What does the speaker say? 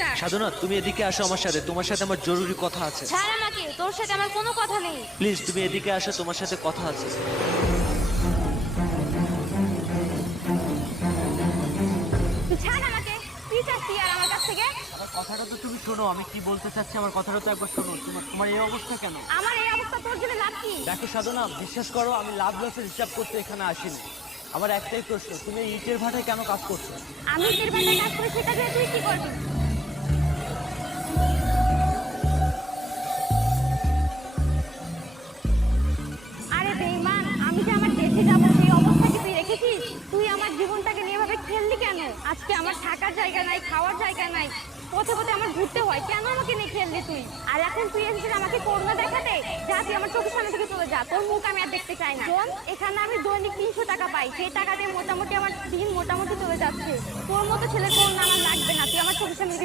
যা। সাধনা, তুমি এদিকে আসো আমার সাথে, তোমার সাথে আমার জরুরি কথা আছে। ছাড় আমাকে, তোর সাথে আমার কোনো কথা নেই। প্লিজ তুমি এদিকে আসো, তোমার সাথে কথা আছে। তুই ছাড় আমাকে, তুই চাচ্ছি আর আমার কাছ থেকে। আমার কথাটা তো তুমি শোনো, আমি কি বলতে চাচ্ছি আমার কথাটা তো একবার শোনো। তোমার এই অবস্থা কেন? আমার এই অবস্থা তোর জন্য লাভ কি? দেখো সাধনা, বিশ্বাস করো আমি লাভ লসের হিসাব করতে এখানে আসিনি। আমার একটাই প্রশ্ন, তুমি এই ইটের ভাটায় কেন কাজ করছো? আমি তোর বাসায় কাজ করে সেটা দিয়ে তুই কি করবি? আরে বেঈমান, আমি যে আমার দেশে যাবো সেই অবস্থা কি তুই রেখেছিস? তুই আমার জীবনটাকে নিয়ে এভাবে খেললি কেন? আজকে আমার থাকার জায়গা নাই, খাওয়ার জায়গা নাই, পথে পথে আমার ঘুরতে হয়, কেন আমাকে নিয়ে খেললি তুই? আর এখন তুই এসেছিস আমাকে করুণা দেখাতে? যা, তুই আমার চোখের সামনে থেকে চলে যা, তোর মুখ আমি আর দেখতে চাই না। শোন, এখানে আমি দৈনিক 300 টাকা পাই, সেই টাকা দিয়ে মোটামুটি আমার দিন মোটামুটি চলে যাচ্ছে। তোর মতো ছেলের করুণা আমার লাগবে না, তুই আমার চোখের সামনে